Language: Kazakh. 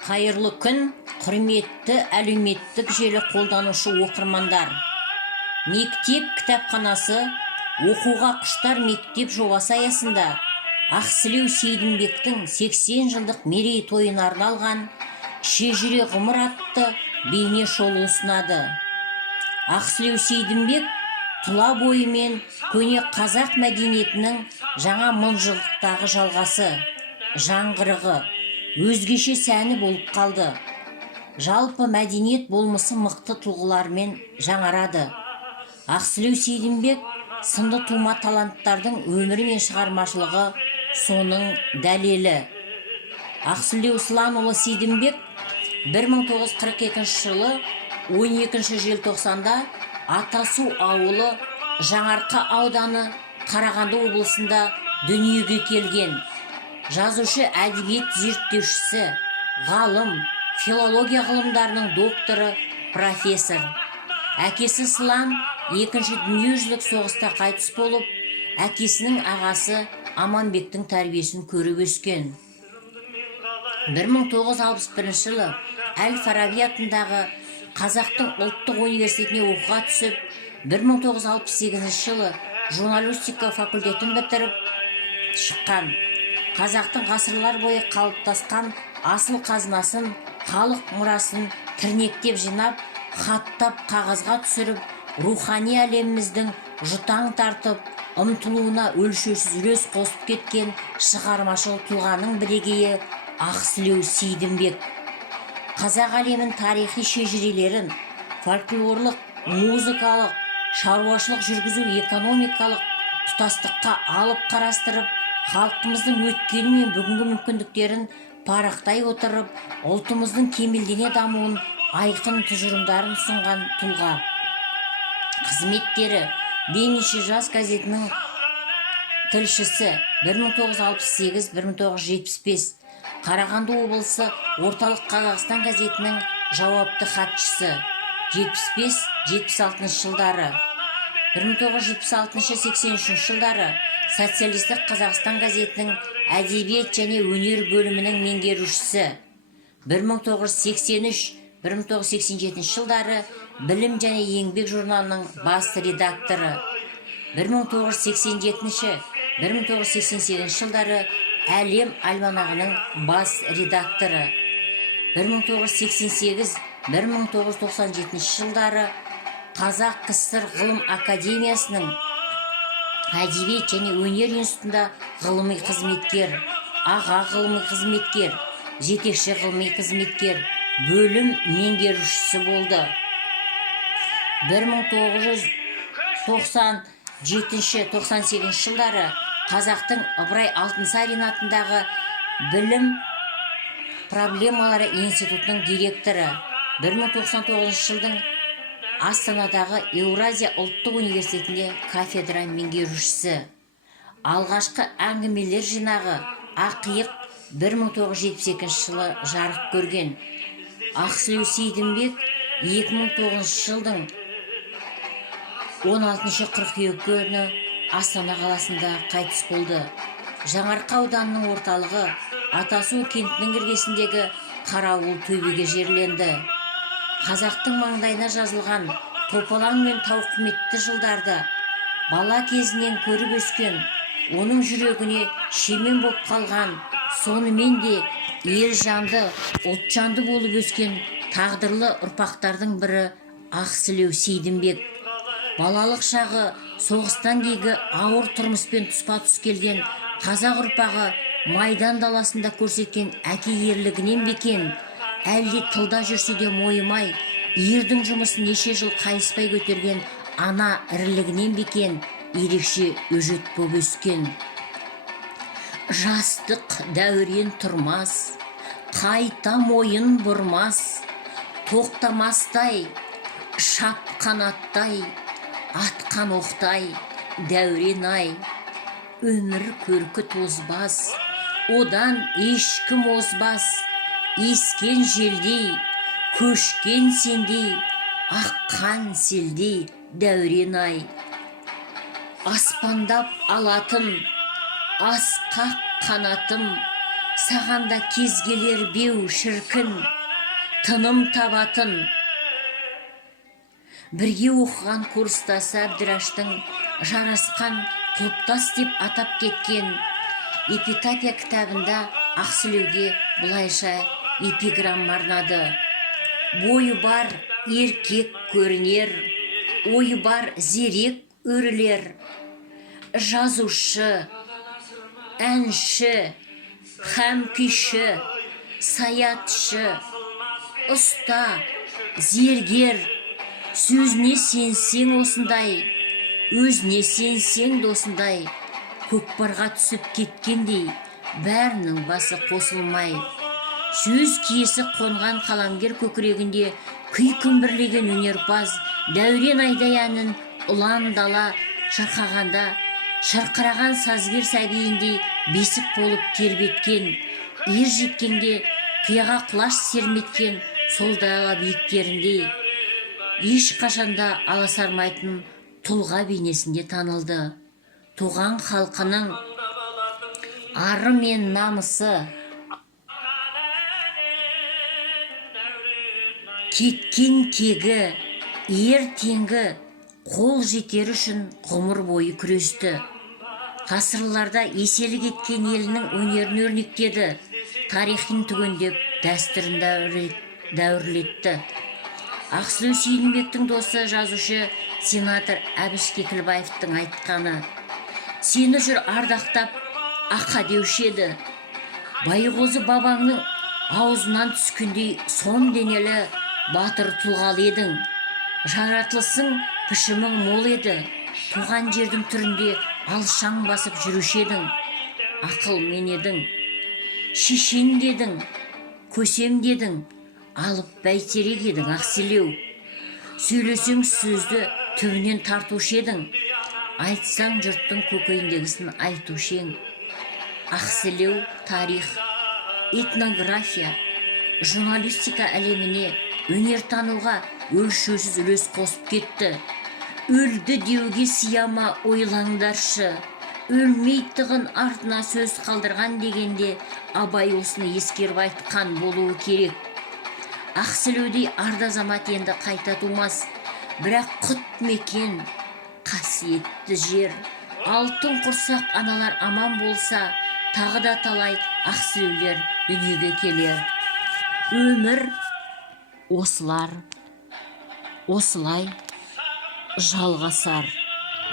Қайырлы күн, құрметті әлеуметтік желі қолданушы оқырмандар. Мектеп кітапханасы оқуға құштар мектеп жобасы аясында Ақсілеу Сейдімбектің 80 жылдық мерейтойына арналған «Шежіре ғұмыр» атты бейне шолу ұсынады. Ақсілеу Сейдімбек тұла бойымен көне қазақ мәдениетінің жаңа мыңжылдықтағы жалғасы, жаңғырығы, өзгеше сәні болып қалды. Жалпы мәдениет болмысы мықты тұлғалармен жаңарады. Ақсілеу Сейдімбек сынды тума таланттардың өмірі мен шығармашылығы соның дәлелі. Ақсілеу Сланұлы Сейдімбек 1942 жылы 12 желтоқсанда Атасу ауылы, Жаңарқа ауданы, Қарағанды облысында дүниеге келген. Жазушы, әдебиет зерттеушісі, ғалым, филология ғылымдарының докторы, профессор. Әкесі Слан екінші дүниежүзілік соғыста қайтыс болып, әкесінің ағасы Аманбектің тәрбиесін көріп өскен. 1961 жылы Әл-Фараби атындағы Қазақтың ұлттық университетіне оқуға түсіп, 1968 жылы журналистика факультетін бітіріп шыққан. Қазақтың ғасырлар бойы қалыптасқан асыл қазынасын, халық мұрасын тірнектеп жинап, хаттап қағазға түсіріп, рухани әлеміміздің жұтаң тартып, ұмтылуына өлшеусіз үлес қосып кеткен шығармашыл тұлғаның бірегейі Ақсілеу Сейдімбек. Қазақ әлемін тарихи шежірелерін фольклорлық, музыкалық, шаруашылық жүргізу, экономикалық тұтастыққа алып қарастырып, халқымыздың өткені мен бүгінгі мүмкіндіктерін парақтай отырып, ұлтымыздың кемелдене дамуын айқын тұжырымдарын ұсынған тұлға. Қызметтері: Лениншіл жас газетінің тілшісі 1968-1975, Қарағанды облысы Орталық Қазақстан газетінің жауапты хатшысы 75-76 жылдары, 1976-83 жылдары Социалистік Қазақстан газетінің әдебиет және өнер бөлімінің меңгерушісі, 1983-1987 жылдары Білім және еңбек журналының бас редакторы, 1987-1988 жылдары Әлем альманағының бас редакторы, 1988-1997 жылдары Қазақ КСР ғылым академиясының әдебиет және өнер институтында ғылыми қызметкер, аға ғылыми қызметкер, жетекші ғылыми қызметкер, бөлім меңгерушісі болды. 1997-98 жылдары Қазақтың Ыбырай Алтынсарин атындағы білім проблемалары институтының директоры, 1999 жылдың Астанадағы Еуразия ұлттық университетінде кафедра меңгерушісі. Алғашқы әңгімелер жинағы Ақиық 1972 жылы жарық көрген. Ақсілеу Сейдімбек 2009 жылдың 16 қыркүйек күні Астана қаласында қайтыс болды. Жаңарқа ауданының орталығы Атасу кентінің іргесіндегі Қарауыл төбеге жерленді. Қазақтың маңдайына жазылған топалаң мен тауқыметті жылдарда бала кезінен көріп өскен, оның жүрегіне шемен болып қалған, сонымен де ел жанды, ұлт жанды болып өскен тағдырлы ұрпақтардың бірі Ақсілеу Сейдімбек. Балалық шағы соғыстан кейінгі ауыр тұрмыспен тұспа-тұс келген қазақ ұрпағы майдан даласында көрсеткен әке ерлігінен бекен, әлде тылда жүрсе де мойымай, ердің жұмысын неше жыл қайыспай көтерген ана ірілігінен бекен, ерекше өжет боп өскен. Жастық дәурен тұрмас, қайта мойын бұрмас, тоқтамастай, шап қанаттай, атқан оқтай, дәурен-ай. Өмір көркі тозбас, одан ешкім озбас, ескен желдей, көшкен сендей, аққан селдей, дәурен-ай. Аспандап алатын, асқақ қанатым, сағанда кез келер беу шіркін, тыным табатын. Бірге оқыған курстасы Әбдіраштың жарасқан құлыптас деп атап кеткен эпитафия кітабында Ақсілеуге бұлайша эпиграмма арнады. Бойы бар еркек көрінер, ойы бар зерек өрілер. Жазушы, әнші, һәм күйші, саятшы, ұста, зергер. Сөзіне сенсең осындай, өзіне сенсең досындай. Көкпарға түсіп кеткендей, бәрінің басы қосылмай. Сөз киесі қонған қаламгер көкірегінде күй күмбірлеген өнерпаз Дәурен Айдай әнін ұлан дала шырқағанда шырқыраған сазгер сәбиіндей бесік болып тербеткен, ер жеткенде қияға құлаш серметкен сол дала биіктеріндей ешқашанда аласармайтын тұлға бейнесінде танылды. Туған халқының ары мен намысы, кеткен кегі, ертеңгі қол жетер үшін ғұмыр бойы күресті. Ғасырларда еселі кеткен елінің өнерін өрнектеді, тарихын түгендеп дәстүрін дәуірлетті. Ақсілеу Сейдімбектің досы жазушы сенатор Әбіш Кекілбаевтың айтқаны: сені жүр ардақтап ақа деуші еді. Байғозы бабаңның аузынан түскендей сом денелі батыр тұлғалы едің. Жаратылысың пішімің мол еді, туған жердің түрінде алшаң басып жүруші едің. Ақыл мен едің, шешен дедің, көсем дедің, алып бәйтерек едің Ақселеу. Сөйлесең сөзді түбінен тартушы едің, айтсаң жұрттың көкейіндегісін айтушы ең. Ақселеу тарих, этнография, журналистика әлеміне, өнертануға өлшеусіз үлес қосып кетті. Өлді деуге сияма ойлаңдаршы, өлмейтұғын артына сөз қалдырған дегенде Абай осыны ескеріп айтқан болуы керек. Ақселеудей арда замат енді қайта тумас, бірақ құт мекен, қасиетті жер. Алтын құрсақ аналар аман болса, тағы да талай Ақселеулер дүниеге келер. Өмір осылай жалғасар.